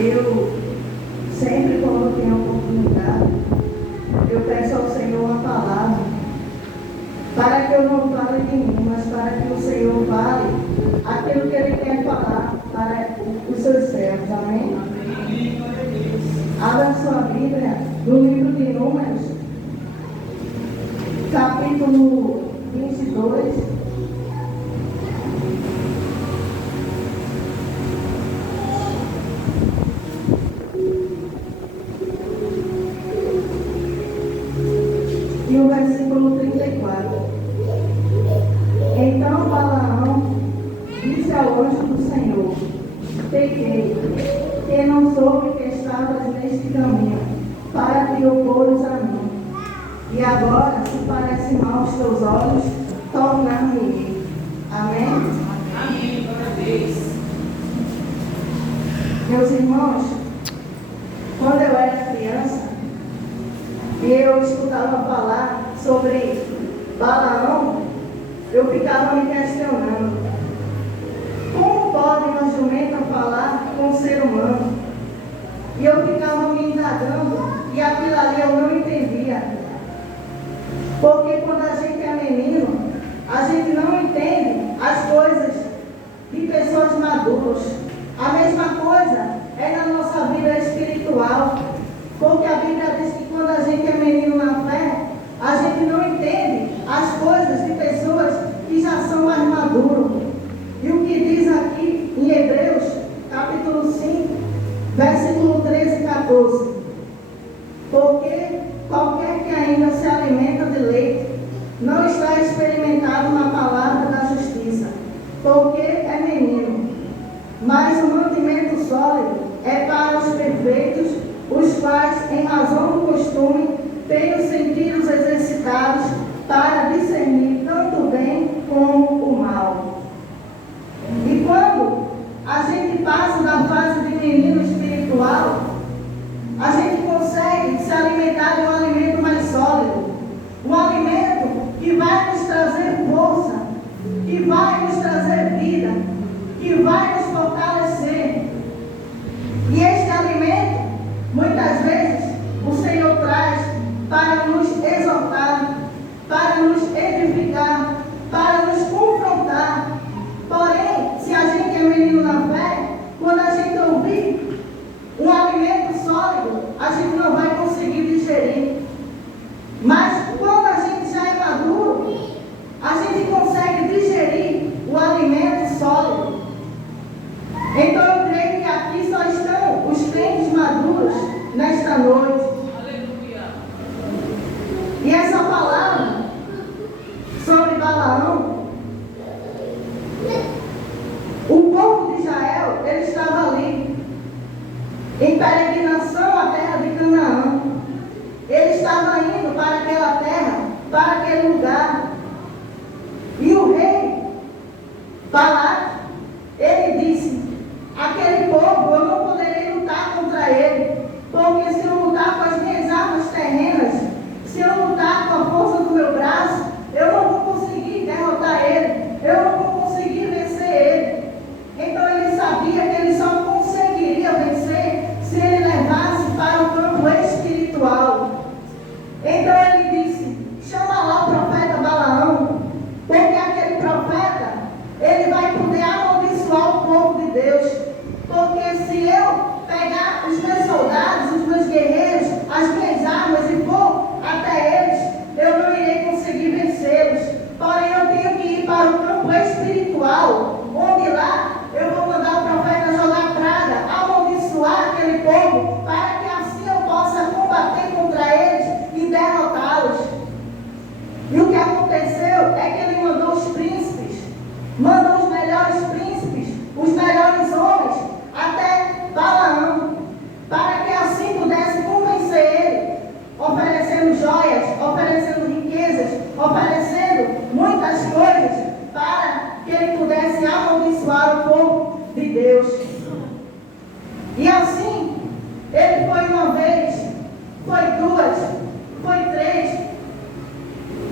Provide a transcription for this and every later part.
Eu sempre, quando tenho oportunidade, eu peço ao Senhor uma palavra, para que eu não fale de mim, mas para que o Senhor fale aquilo que Ele quer falar para os seus servos. Amém? Amém. Abra sua Bíblia no livro de Números, capítulo 22. E o versículo 34. Então Balaão disse ao anjo do Senhor: pequei, que não soube que estavas neste caminho, para te opores a mim. E agora, se parece mal aos teus olhos, tornar-me-ei. Amém? Amém. Glória a Deus. Meus irmãos, quando eu era criança, e eu escutava falar sobre Balaão, eu ficava me questionando: como pode uma jumenta falar com um ser humano? E eu ficava me indagando, e aquilo ali eu não entendia. Porque quando a gente é menino, a gente não entende as coisas de pessoas maduras. A mesma coisa é na nossa vida espiritual. Porque a Bíblia diz que quando a gente é menino na fé, a gente não entende as coisas de pessoas que já são mais maduras. E o que diz aqui em Hebreus, capítulo 5, versículo 13 e 14. Porque qualquer que ainda se alimenta de leite, não está experimentado na palavra da justiça, porque é menino. Mas o mantimento sólido é para os perfeitos, os quais, em razão do costume, têm os sentidos exercitados para discernir tanto o bem como o mal. E quando a gente passa da fase de menino espiritual, a gente consegue se alimentar de um alimento mais sólido, um alimento que vai nos trazer força, que vai nos trazer vida, que vai nos fortalecer. E este alimento, muitas vezes, o Senhor traz para nos exortar, para nos edificar, para nos confrontar. Porém, se a gente é menino na fé, quando a gente ouvir um alimento sólido, a gente não vai conseguir digerir. Mas quando a gente já é maduro, a gente consegue digerir o alimento sólido. Então eu creio que aqui só estão os crentes maduros nesta noite. Aleluia. E essa palavra sobre Balaão, o povo de Israel, ele estava ali, em peregrinação à terra de Canaã. Ele estava indo para aquela terra, para aquele lugar. E o rei Balac, ele disse: aquele povo, eu não poderei lutar contra ele, porque se eu lutar com as minhas armas terrenas, se eu lutar com a força do meu braço, eu não vou conseguir derrotar ele, eu não vou conseguir vencer ele. Então ele sabia que ele só conseguiria vencer se ele levasse para o campo espiritual. Então ele disse: chama lá o profeta Balaão, porque aquele profeta, ele vai poder amaldiçoar o povo de Deus. Porque se eu pegar os meus soldados, os meus guerreiros, as minhas armas e for até eles, eu não irei conseguir vencê-los. Porém eu tenho que ir para o campo espiritual, onde lá eu vou mandar o profeta jogar praga, amaldiçoar aquele povo, para que assim eu possa combater contra eles e derrotá-los. E o que aconteceu é que ele mandou os príncipes, mandou os melhores príncipes, os melhores homens, até Balaão, para que assim pudesse convencer ele, oferecendo joias, oferecendo riquezas, oferecendo muitas coisas, para que ele pudesse amaldiçoar o povo de Deus. E assim, ele foi uma vez, foi duas, foi três.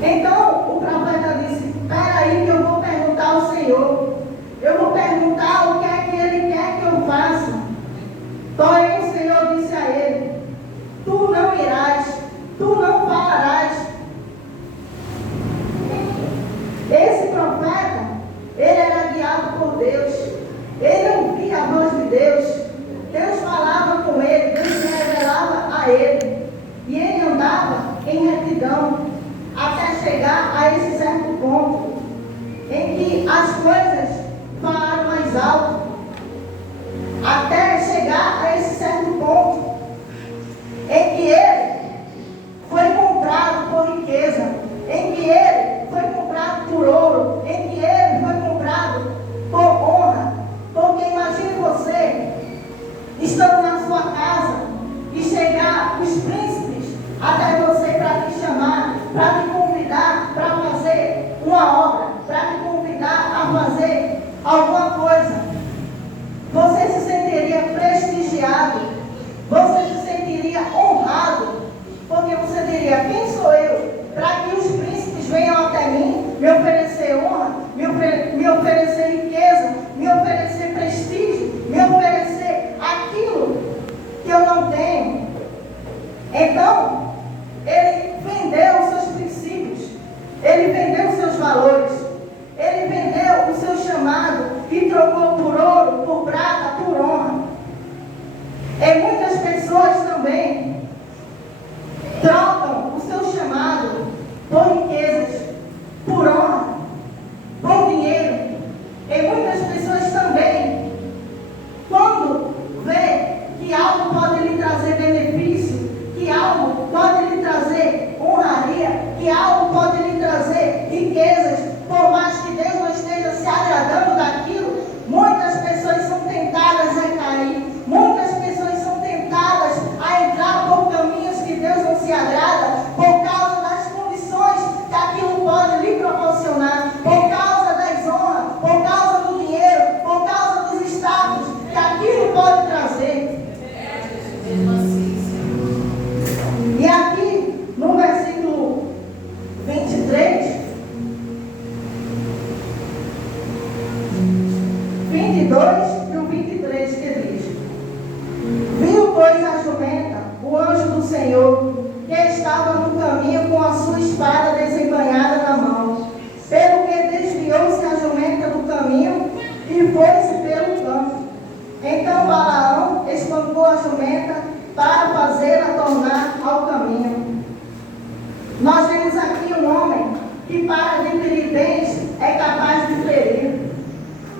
Então o profeta disse: espera aí que eu vou perguntar ao Senhor, eu vou perguntar o que é que ele quer que eu faça. Porém Deus. Ele ouvia a voz de Deus. Deus falava com ele, Deus se revelava a ele. E ele andava em retidão até chegar a esse certo ponto em que as coisas falaram mais alto. Até chegar a esse certo ponto em que ele foi comprado por riqueza, em que ele foi comprado por ouro, em que ele foi comprado por honra. Porque imagine você estando na sua casa e chegar os príncipes até você para te chamar, para te convidar para fazer uma obra, para te convidar a fazer alguma coisa. Você se sentiria prestigiado, você se sentiria honrado, porque você diria: quem sou eu para que os príncipes venham até mim, me oferecer honra, me oferecer riqueza, me oferecer prestígio, me oferecer aquilo que eu não tenho? Então, ele vendeu os seus princípios, ele vendeu os seus valores, ele vendeu o seu chamado e trocou por ouro, por prata, por honra. E muitas pessoas também trocam o seu chamado por riquezas, por honra, por dinheiro. E muitas pessoas também, quando vê que algo pode lhe trazer benefício, que algo pode lhe trazer honraria, que algo pode lhe trazer riquezas, por mais que Deus não esteja se agradando daquilo, muitas pessoas são tentadas a cair, muitas pessoas são tentadas a entrar por caminhos que Deus não se agrada, por causa das condições que aquilo pode lhe proporcionar, por causa das honras, por causa do dinheiro, por causa dos status que aquilo pode trazer. E aqui, no versículo 23, 22 e o 23, que diz: viu, pois, a jumenta, o anjo do Senhor, que estava no caminho com a sua espada desembainhada na mão, pelo que desviou-se a jumenta do caminho e foi-se pelo campo. Então Balaão espancou a jumenta para fazê-la tornar ao caminho. Nós vemos aqui um homem que, para adquirir bens, é capaz de ferir.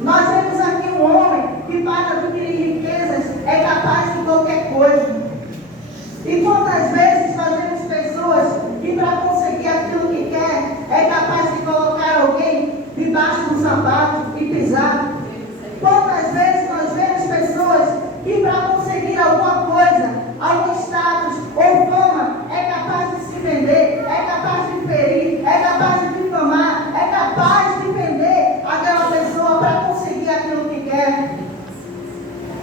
Nós vemos aqui um homem que, para adquirir riquezas, é capaz de qualquer coisa. E quantas vezes fazemos pessoas que, para conseguir aquilo que quer, é capaz de colocar alguém debaixo do sapato e pisar? Quantas vezes nós vemos pessoas que, para conseguir alguma coisa, algum status ou fama, é capaz de se vender, é capaz de ferir, é capaz de difamar, é capaz de vender aquela pessoa para conseguir aquilo que quer?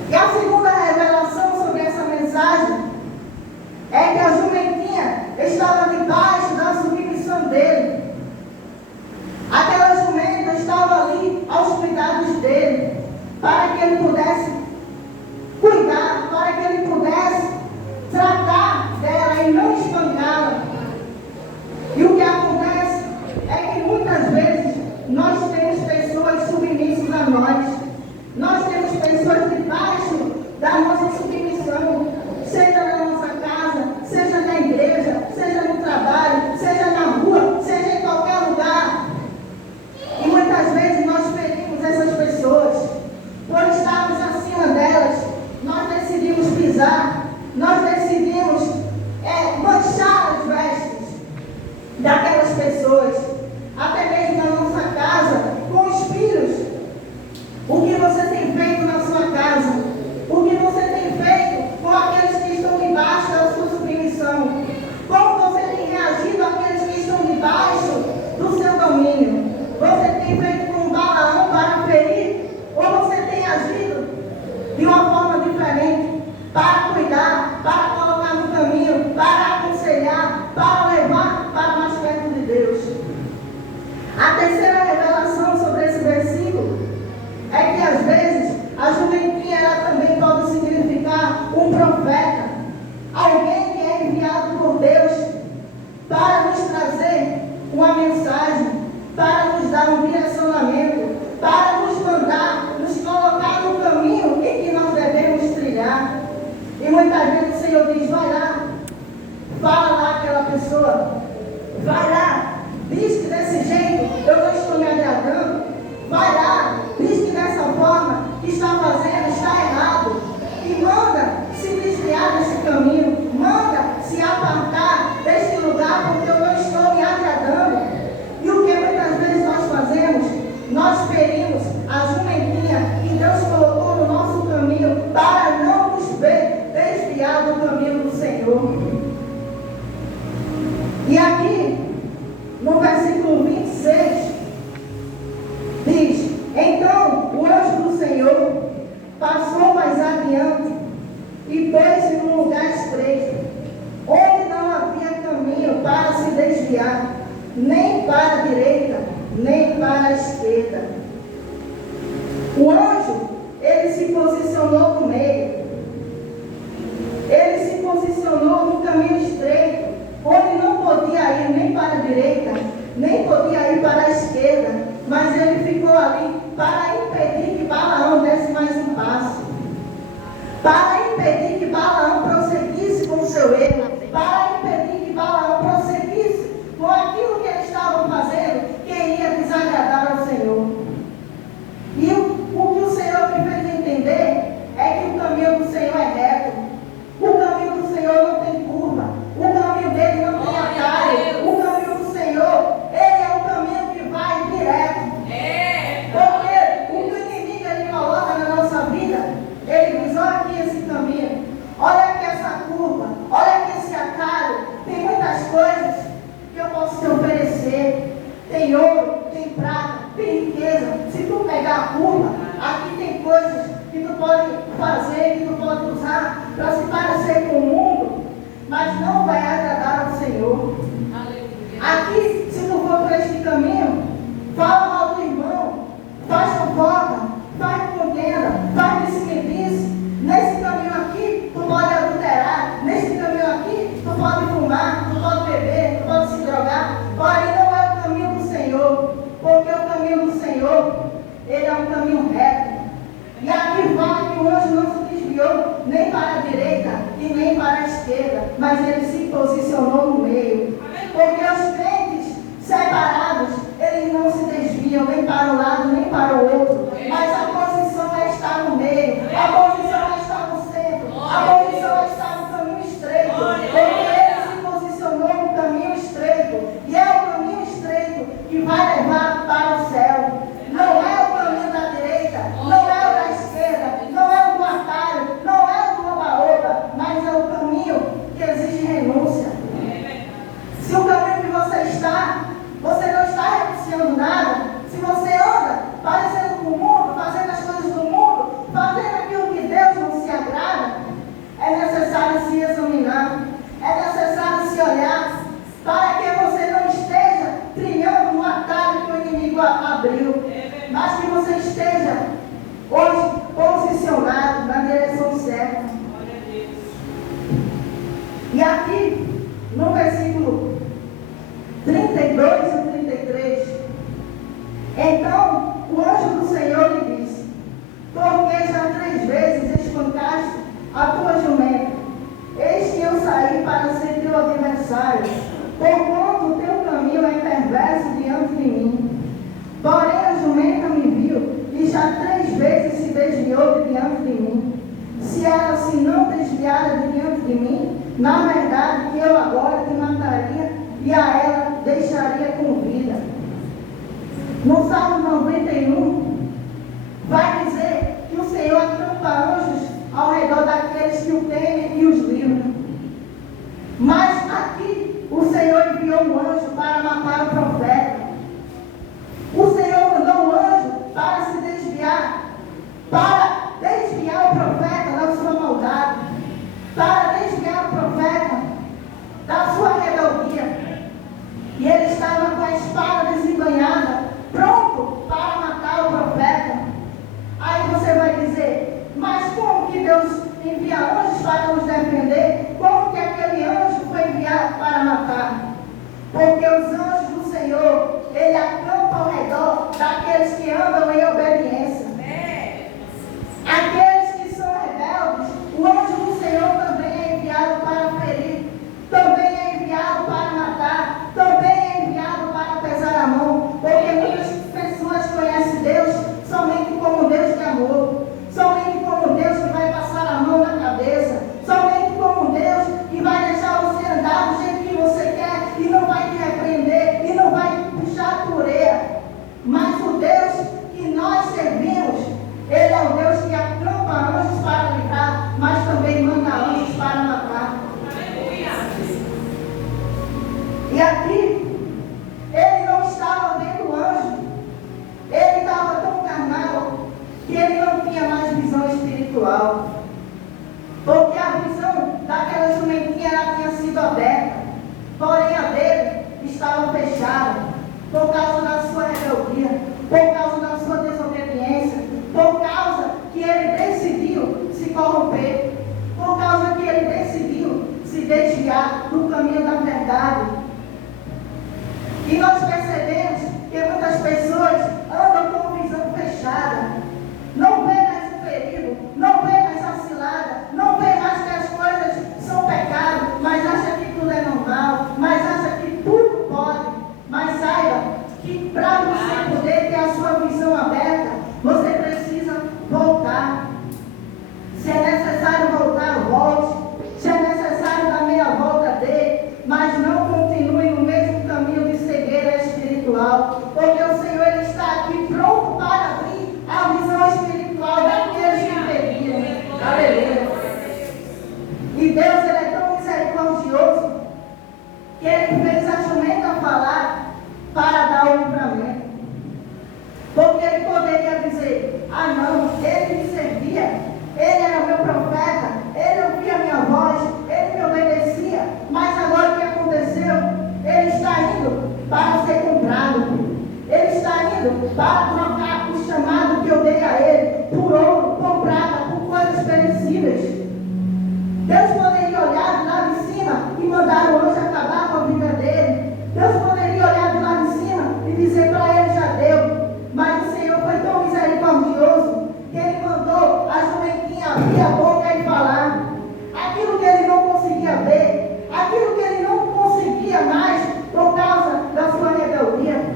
E a segunda revelação sobre essa mensagem é que a jumentinha estava debaixo da submissão dele. Aquela jumenta estava ali aos cuidados dele, para que ele pudesse cuidar, para que ele pudesse tratar dela e não espancá-la. E o que acontece é que muitas vezes nós temos pessoas submissas a nós. Nós temos pessoas debaixo da nossa submissão, seja na nossa casa, seja na igreja, seja no trabalho, seja na rua, seja em qualquer lugar. E muitas vezes nós ferimos essas pessoas. Por estarmos acima delas, nós decidimos pisar, nós decidimos manchar as vestes daquelas pessoas, até mesmo na nossa casa, com os filhos. O que você tem feito na sua casa? O que você tem feito com aqueles que estão debaixo da sua submissão? Como você tem reagido àqueles que estão debaixo do seu domínio? Você tem feito como Balaão para ferir? Ou você tem agido de uma forma diferente para cuidar, para colocar no caminho, para aconselhar, para levar para mais perto de Deus? A terceira revelação sobre esse versículo é que às vezes a jumentinha ela também pode significar um profeta, alguém que é enviado por Deus para nos trazer uma mensagem, para nos dar um direcionamento, para nos mandar e pôs-se num lugar estreito, onde não havia caminho para se desviar, nem para a direita, nem para a esquerda. O anjo, ele se posicionou no meio. Ele se posicionou no caminho estreito, onde não podia ir nem para a direita, nem podia ir para a esquerda, mas ele ficou ali para impedir que Balaão desse mais um passo, para impedir que Balaão prosseguisse com o seu erro, para impedir que Balaão prosseguisse com aquilo que eles estavam fazendo, que iria desagradar ao Senhor. E o que o Senhor me fez entender é que o caminho do Senhor é reto, o caminho do Senhor não tem curva, o caminho dele não tem atalho, o caminho do Senhor, ele é um caminho que vai direto. Porque o que o inimigo ele coloca na nossa vida, ele diz: olha aqui esse caminho, olha aqui essa curva, olha aqui esse atalho, tem muitas coisas que eu posso te oferecer, tem ouro, tem prata, tem riqueza. Se tu pegar a curva, aqui tem coisas que tu pode fazer, que tu pode usar para se parecer com o mundo, mas não vai agradar ao Senhor. Aqui, se tu for por este caminho, fala mal do irmão, faz fofoca, faz contenda, faz disse-me-disse. Nesse caminho aqui, tu pode adulterar. Nesse caminho aqui, tu pode fumar, tu pode beber, tu pode se drogar. Porém, não é o caminho do Senhor, porque o caminho do Senhor, ele é um caminho reto. E aqui fala que o anjo não se desviou nem para a direita e nem para a esquerda, mas ele se posicionou no meio. Porque os crentes separados, eles não se desviam nem para um lado nem para o outro, mas a posição é estar no meio, a posição é estar no centro, a posição é estar no caminho estreito, porque ele se posicionou no caminho estreito, e é o caminho estreito que vai levar para o céu. Não é o caminho da direita, não é o da esquerda, não é o do atalho, não é o do oba-oba, mas é o caminho que exige renúncia. Se o caminho que você está, você não está renunciando nada, se você anda parecendo com o mundo, fazendo as coisas do mundo, fazendo aquilo que Deus não se agrada, é necessário se examinar, é necessário se olhar, para que você não esteja trilhando no atalho que o inimigo abriu, mas que você esteja hoje posicionado na direção certa. E aqui, no versículo 32 e 33, então o anjo do Senhor lhe disse: porque já 3 vezes espancaste a tua jumenta, eis que eu saí para ser teu adversário, porquanto o teu caminho é perverso diante de mim. Porém a jumenta me viu e já 3 vezes se desviou de diante de mim. Se ela se não desviara de diante de mim, na verdade que eu agora te mataria e a ela deixaria com vida. No Salmo 91, vai dizer que o Senhor acampa anjos ao redor daqueles que o temem e os livram. Mas aqui, o Senhor enviou um anjo para matar o profeta. O Senhor mandou um anjo para se desviar, para desviar o profeta da sua maldade, para desviar o profeta da sua rebeldia. E ele estava com a espada desembanhada, pronto para matar o profeta. Aí você vai dizer: mas como que Deus envia anjos para nos defender? Como que aquele anjo foi enviado para matar? Porque os anjos do Senhor, ele acampa ao redor daqueles que andam em obediência. Aqueles que são rebeldes, o anjo do Senhor também é enviado para ferir, também é enviado para matar, também é enviado para pesar a mão, porque muitas pessoas conhecem Deus somente como Deus de amor, somente como Deus que vai passar a mão na cabeça, somente como Deus que vai deixar você andar do jeito que você quer e não vai te repreender e não vai puxar a poeira. Mas o Deus que nós servimos, ele é o Deus que acampa anjos para livrar, mas também manda anjos para matar. E aqui, ele não estava vendo o anjo, ele estava tão carnal que ele não tinha mais visão espiritual. Porque estava fechada por causa da sua rebeldia, por causa da sua desobediência, por causa que ele decidiu se corromper, por causa que ele decidiu se desviar do caminho da verdade. E nós percebemos que muitas pessoas andam com visão fechada, não vê mais o perigo, não vê mais a cilada, não vê mais que as coisas são pecado, mas acha que tudo é normal, mas acha que tudo pode. Mas saiba que para você poder ter a sua visão aberta, você precisa voltar. Se é necessário voltar, volte. Se é necessário dar meia volta, dê, mas não continue no mesmo caminho de cegueira espiritual, porque o Senhor ele está aqui pronto para abrir a visão espiritual daqueles que pediram. Aleluia. E Deus ele é tão misericordioso que ele fez a jumenta falar para dar o livramento. Porque ele poderia dizer: ah não, ele me servia, ele era meu profeta, ele ouvia a minha voz, ele me obedecia, mas agora o que aconteceu? Ele está indo para ser comprado, ele está indo para trocar o chamado que eu dei a ele por ouro, por prata, por coisas perecíveis. Deus poderia olhar de lá de cima e mandar o anjo acabar com a vida dele. Deus poderia olhar de lá de cima e dizer para ele: já deu. Mas o Senhor foi tão misericordioso que ele mandou a jumentinha abrir a boca e falar aquilo que ele não conseguia ver, aquilo que ele não conseguia mais por causa da sua rebeldia.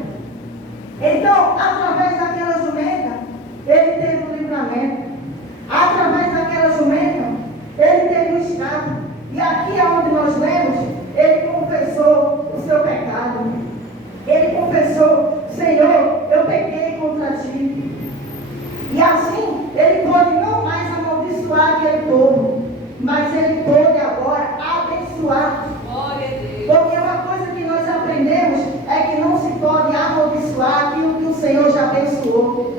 Então, através daquela jumenta, ele teve um livramento. Através daquela jumenta, ele teve um escape. E aqui é onde nós lemos, ele confessou o seu pecado. Ele confessou: Senhor, eu pequei contra ti. E assim, ele pôde não mais amaldiçoar aquele povo, mas ele pôde agora abençoar. Glória a Deus. Porque uma coisa que nós aprendemos é que não se pode amaldiçoar aquilo que o Senhor já abençoou.